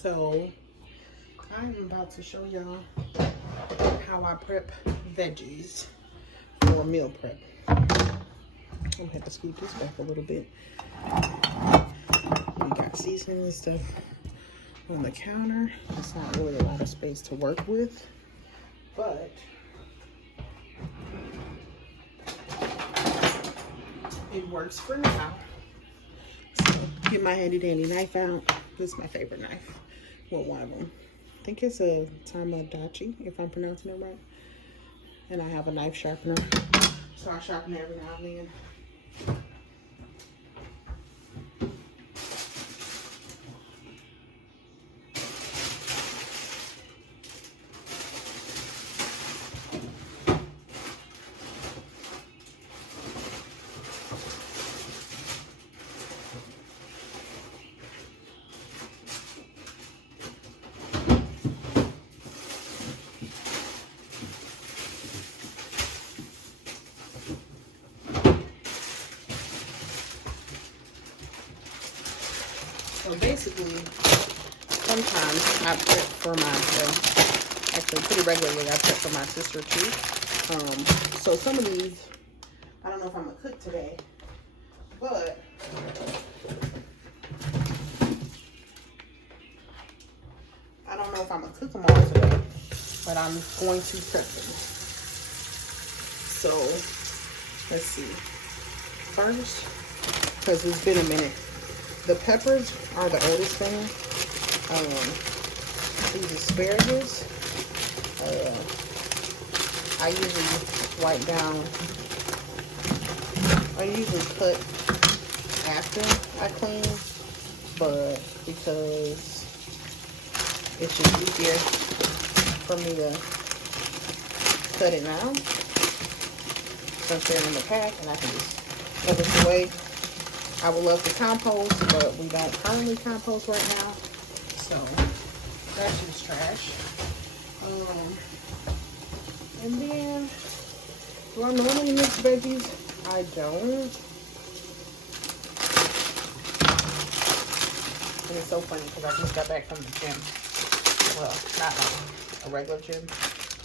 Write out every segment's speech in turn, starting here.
So I'm about to show y'all how I prep veggies for meal prep. I'm gonna have to scoot this back a little bit. We got seasoning and stuff on the counter. It's not really a lot of space to work with, but it works for now. So get my handy dandy knife out. This is my favorite knife. Well, one of them. I think it's a Tamagotchi, if I'm pronouncing it right. And I have a knife sharpener, so I sharpen it every now and then. So basically, sometimes I prep for myself. Actually, pretty regularly I prep for my sister too. So some of these, I don't know if I'm gonna cook today, but I don't know if I'm gonna cook them all today, but I'm going to prep them. So let's see. First, because it's been a minute. The peppers are the oldest thing. These asparagus, I usually wipe down. I usually cut after I clean, but because it's just easier for me to cut it now, since they're in the pack, and I can just throw this away. I would love to compost, but we don't currently compost right now, so that's just trash. And then, do I normally mix veggies? I don't. And it's so funny because I just got back from the gym. Well, not like a regular gym,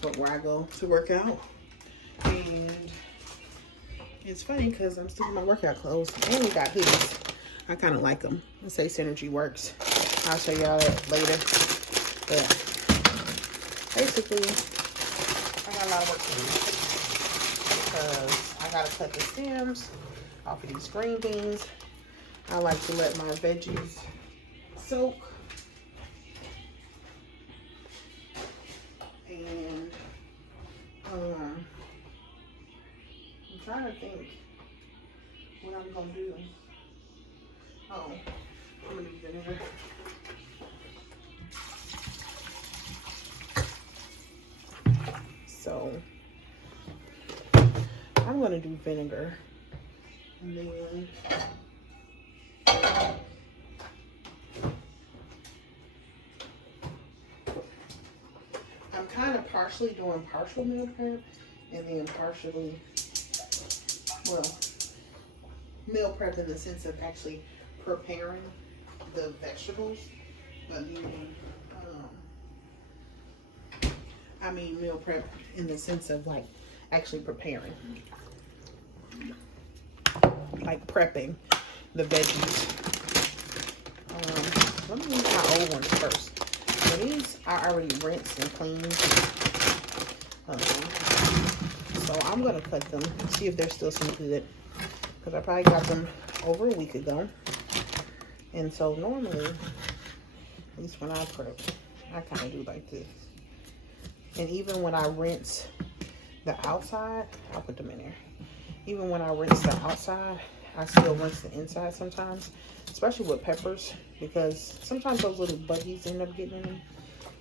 but where I go to work out. And it's funny because I'm still in my workout clothes, and we got hoodies. I kind of like them. It says Synergy Works. I'll show y'all that later. But basically, I got a lot of work to do because I got to cut the stems off of these green beans. I like to let my veggies soak. And I'm trying to think what I'm gonna do. Oh, I'm gonna do vinegar. So I'm gonna do vinegar, and then I'm kind of partially doing partial meal prep, and then partially, well, meal prep in the sense of actually preparing the vegetables, but then, I mean meal prep in the sense of like actually preparing, like prepping the veggies. Let me use my old ones first. So these I already rinsed and cleaned. So I'm gonna cut them, see if there's still some good, because I probably got them over a week ago. And so normally, at least when I prep, I kind of do like this. And even when I rinse the outside, I'll put them in there. Even when I rinse the outside, I still rinse the inside sometimes, especially with peppers, because sometimes those little buggies end up getting in them,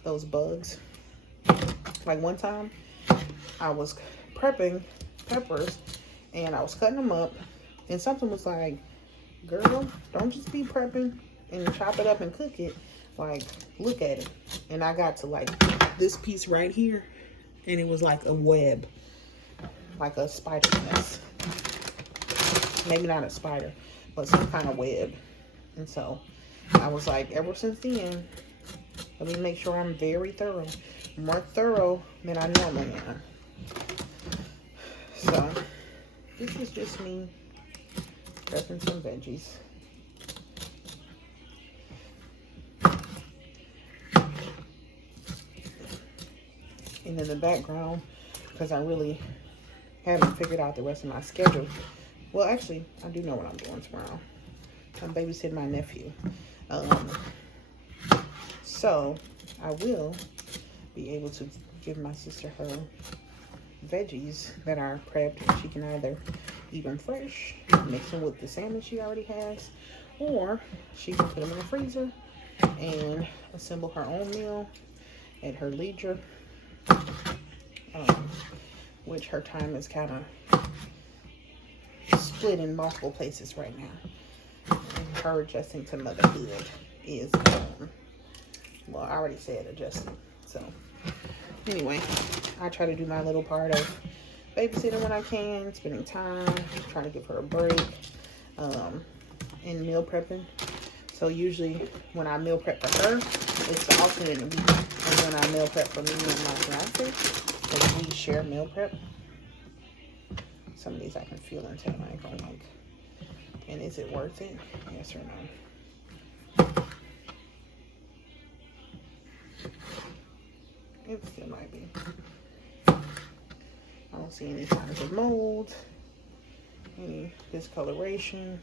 those bugs. Like one time, I was prepping peppers, and I was cutting them up, and something was like, girl, don't just be prepping and chop it up and cook it. Like, look at it. And I got to like this piece right here, and it was like a web, like a spider nest. Maybe not a spider, but some kind of web. And so I was like, ever since then, Let me make sure I'm very thorough. More thorough than I normally am. So, this is just me prepping some veggies. And in the background, because I really haven't figured out the rest of my schedule. Well, actually, I do know what I'm doing tomorrow. I'm babysitting my nephew. So, I will be able to give my sister her veggies that are prepped. She can either eat them fresh, mix them with the salmon she already has, or she can put them in the freezer and assemble her own meal at her leisure, which her time is kind of split in multiple places right now. And her adjusting to motherhood is, well, I already said adjusting. So anyway, I try to do my little part of babysitting when I can, spending time, trying to give her a break, and meal prepping. So usually when I meal prep for her, it's the alternate week. And when I meal prep for me and my fiance, because we share meal prep. Some of these I can feel and tell I ain't like. And is it worth it? Yes or no? It still might be. I don't see any signs of mold, any discoloration.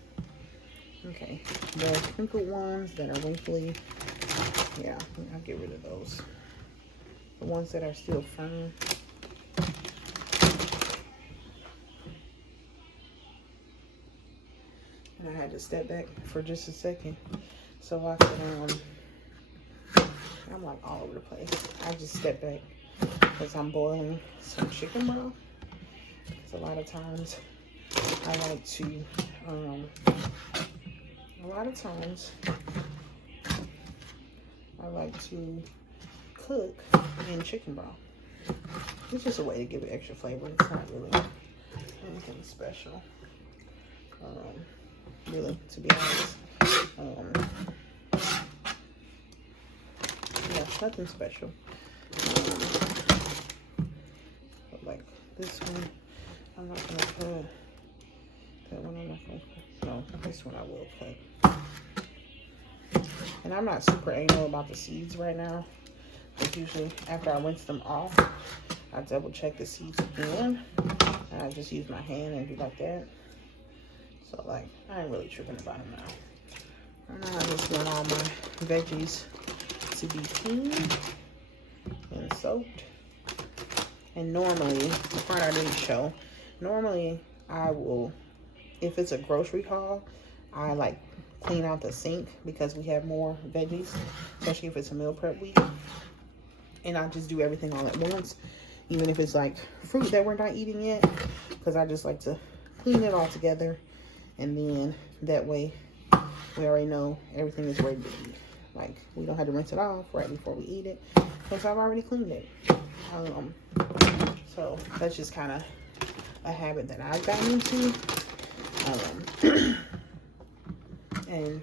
Okay, the wrinkled ones that are wrinkly, yeah, I'll get rid of those. The ones that are still firm, and I had to step back for just a second so I could, I'm like all over the place. I just stepped back because I'm boiling some chicken broth. So a lot of times I like to, cook in chicken broth. It's just a way to give it extra flavor. It's not really anything special. Really, to be honest. Yeah, nothing special. But like this one, I'm not gonna cut. That one I'm not gonna cut. No, this one I will cut. And I'm not super anal about the seeds right now. But usually after I rinse them off, I double check the seeds again. And I just use my hand and do like that. So like, I ain't really tripping about them now. And now I just want all my veggies to be clean and soaked. And normally, the part I didn't show, normally I will, if it's a grocery haul, I like clean out the sink because we have more veggies, especially if it's a meal prep week. And I just do everything all at once, even if it's like fruit that we're not eating yet, because I just like to clean it all together. And then that way we already know everything is ready to eat. Like, we don't have to rinse it off right before we eat it because I've already cleaned it. So that's just kind of a habit that I've gotten into. And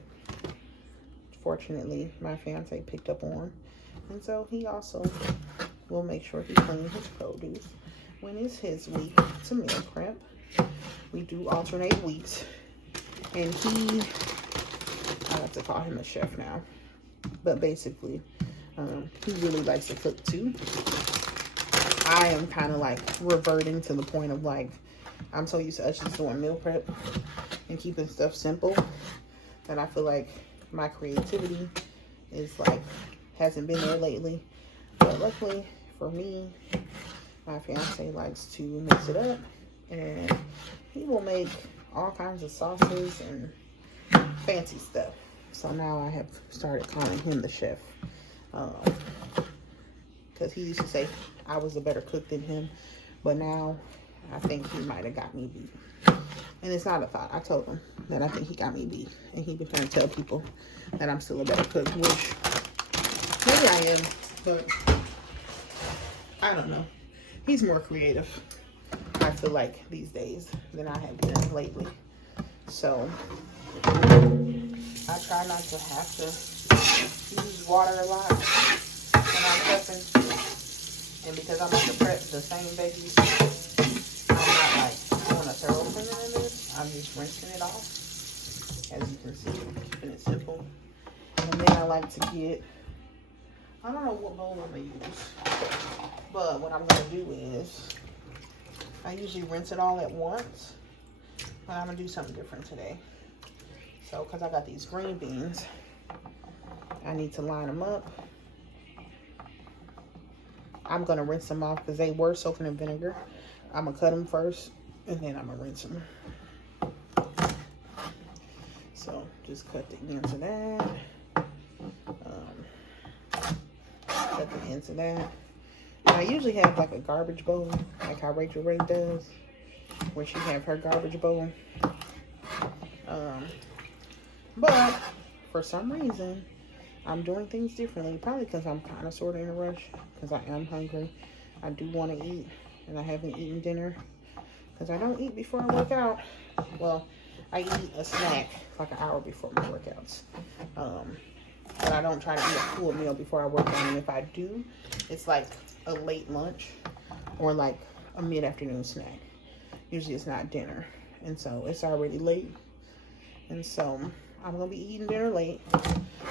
fortunately, my fiance picked up on. And so he also will make sure he cleans his produce when it's his week to meal prep. We do alternate weeks. And he, I have to call him a chef now, but basically, he really likes to cook too. I am kind of like reverting to the point of like, I'm so used to us just doing meal prep and keeping stuff simple that I feel like my creativity is like, hasn't been there lately. But luckily for me, my fiance likes to mix it up, and he will make all kinds of sauces and fancy stuff. So now I have started calling him the chef, because he used to say I was a better cook than him, but now I think he might have got me beat. And it's not a thought. I told him that I think he got me beat, and he been trying to tell people that I'm still a better cook, which maybe I am, but I don't know. He's more creative, I feel like, these days than I have been lately. So I try not to have to use water a lot. not prepping, and because I'm going to prep the same veggies, I'm not like doing a thorough cleaning in this. I'm just rinsing it off. As you can see, keeping it simple. And then I like to get, I don't know what bowl I'm going to use, but what I'm going to do is, I usually rinse it all at once, but I'm going to do something different today. So, because I got these green beans, I need to line them up. I'm going to rinse them off because they were soaking in vinegar. I'm going to cut them first, and then I'm going to rinse them. So, just cut the ends of that. Cut the ends of that. I usually have like a garbage bowl, like how Rachel Ray does, where she have her garbage bowl. But for some reason, I'm doing things differently. Probably because I'm kind of sort of in a rush, because I am hungry. I do want to eat, and I haven't eaten dinner, because I don't eat before I work out. Well, I eat a snack like an hour before my workouts. But I don't try to eat a full meal before I work out. And if I do, it's like a late lunch or like a mid-afternoon snack. Usually it's not dinner. And so it's already late. And so I'm going to be eating dinner late,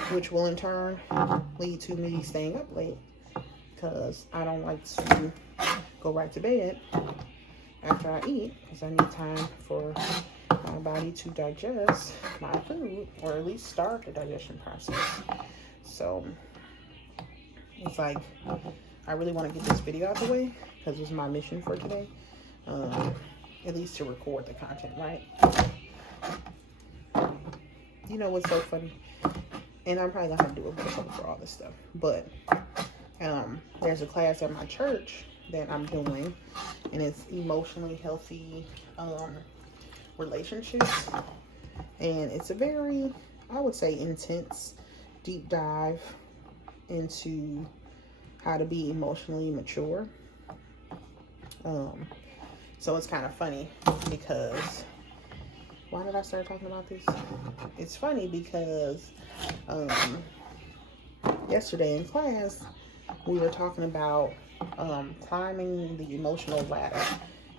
which will in turn lead to me staying up late, because I don't like to go right to bed after I eat, because I need time for my body to digest my food, or at least start the digestion process. So it's like, I really want to get this video out the way, because it's my mission for today, at least to record the content, right? You know what's so funny? And I'm probably gonna have to do a voiceover for all this stuff, but there's a class at my church that I'm doing, and it's emotionally healthy relationships, and it's a very, I would say, intense deep dive into how to be emotionally mature. So it's kind of funny because, why did I start talking about this? It's funny because yesterday in class we were talking about climbing the emotional ladder,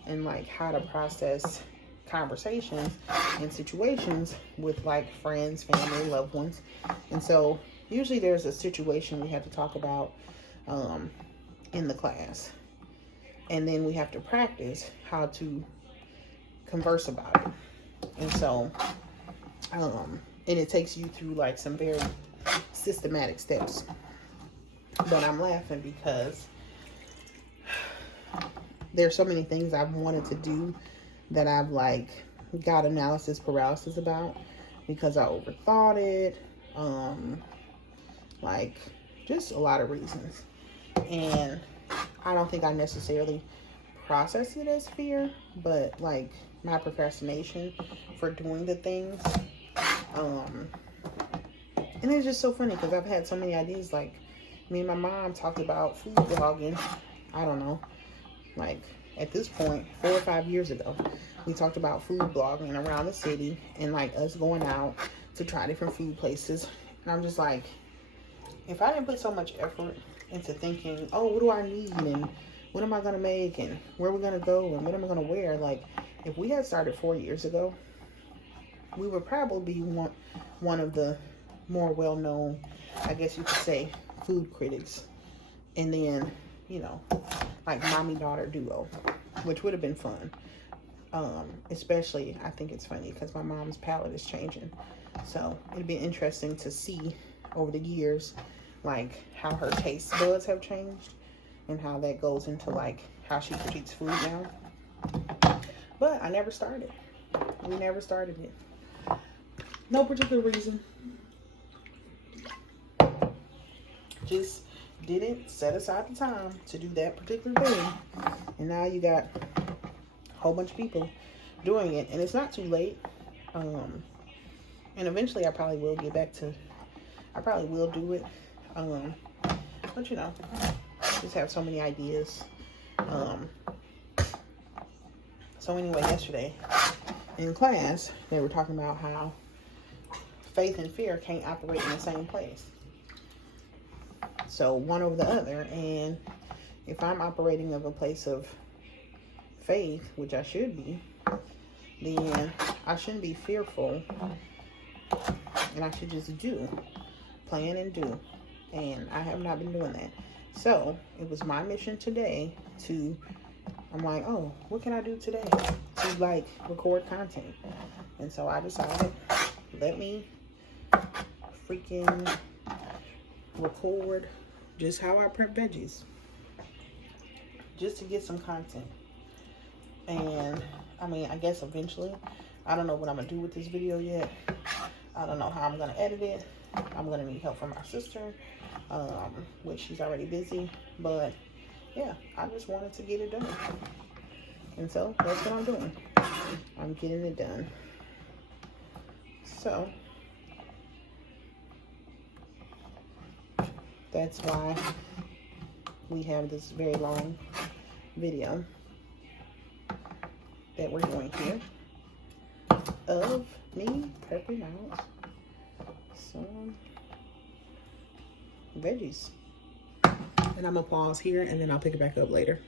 and like how to process conversations and situations with like friends, family, loved ones. And so usually there's a situation we have to talk about in the class, and then we have to practice how to converse about it. And so and it takes you through like some very systematic steps. But I'm laughing because there's so many things I've wanted to do that I've like got analysis paralysis about, because I overthought it, like just a lot of reasons. And I don't think I necessarily process it as fear, but like my procrastination for doing the things. And it's just so funny because I've had so many ideas. Like, me and my mom talked about food blogging, I don't know, like at this point 4 or 5 years ago. We talked about food blogging around the city, and like us going out to try different food places. And I'm just like, if I didn't put so much effort into thinking, oh, what do I need, and what am I gonna make, and where we're gonna go, and what am I gonna wear, like if we had started 4 years ago, we would probably be one of the more well-known, I guess you could say, food critics. And then, you know, like mommy-daughter duo, which would have been fun. Especially, I think it's funny because my mom's palate is changing. So it'd be interesting to see over the years, like how her taste buds have changed and how that goes into like how she critiques food now. But I never started. We never started it. No particular reason. Just didn't set aside the time to do that particular thing. And now you got a whole bunch of people doing it, and it's not too late. And eventually I probably will get back to, I probably will do it. But you know, just have so many ideas. So anyway, yesterday in class, they were talking about how faith and fear can't operate in the same place. So one over the other. And if I'm operating of a place of faith, which I should be, then I shouldn't be fearful, and I should just do, plan and do. And I have not been doing that. So it was my mission today to, I'm like, oh, what can I do today to like record content? And so I decided, let me freaking record just how I prep veggies, just to get some content. And I mean, I guess eventually, I don't know what I'm gonna do with this video yet. I don't know how I'm gonna edit it. I'm gonna need help from my sister, which she's already busy. But yeah, I just wanted to get it done. And so that's what I'm doing. I'm getting it done. So that's why we have this very long video that we're doing here of me prepping out some veggies. And I'm gonna pause here and then I'll pick it back up later.